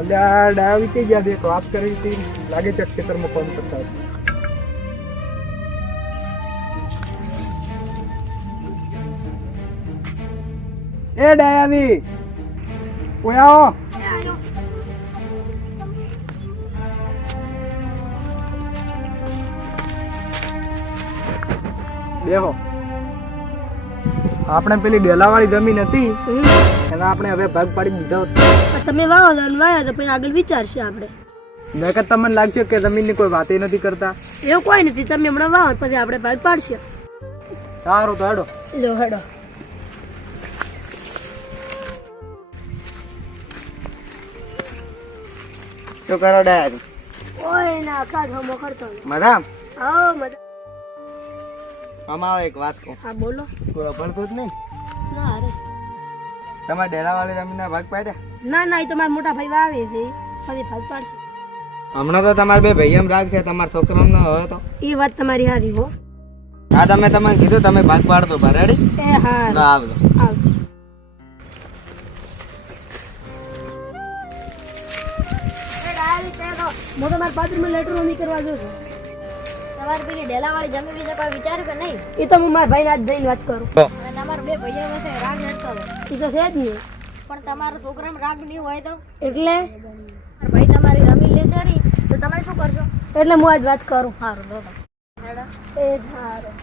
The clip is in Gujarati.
એટલે આ ડાયા વીતી ગયા દે તો વાત કરી હતી લાગે છે ખેતરમાં ફોન કરતા હશે. એ ડાયાવી ઓય આવો. બેહો. આપણે પેલી ડેલાવાળી જમીન હતી એના આપણે હવે ભાગ પાડી દીધો. તમે વાવો તો પછી આગળ વિચારશે આપણે. નકર તમને લાગશે કે જમીનની કોઈ વાત નથી કરતા. એવું કોઈ નથી, તમે હમણાં વાવો પછી આપણે ભાગ પાડશે. સારું તો હેડો. લો હેડો. શું કરો ડાયા? ઓય ના કાજ હમો કરતો મધા આવો મદદ. આમાં એક વાત કહું. હા બોલો. કોઈ અભણતું જ નહીં. ના અરે તમારે ડેલાવાળી જમીનના ભાગ પાડ્યા? ના ના, એ તમારા મોટા ભાઈ વાવે છે પછી ભાગ પાડશે. હમણાં તો તમારે બે ભાઈ એમ રાગ છે, તમારા છોકરાનો હવે તો. એ વાત તમારી હારી હો. હા તમે તમને કીધું તમે ભાગ પાડતો ભરાડી. એ હા ના આવજો. આવ. હું તમારા બાથરૂમમાં લેટર નહીં કરવા જો છું. તમારે પેલી ડેલાવાળી જમીન વિશે કોઈ વિચાર કે નહીં? એ તો હું મારા ભાઈને આજ જઈને વાત કરું. અને તમારા બે ભાઈઓ વચ્ચે રાગ નડતો હોય એ તો છે જ નહીં. પણ તમારા છોકરામાં રાગ નહીં હોય તો એટલે તમારા ભાઈ તમારી જમીન લેશે રી તો તમે શું કરશો? એટલે હું આજ વાત કરું. સારું દો એ સારું.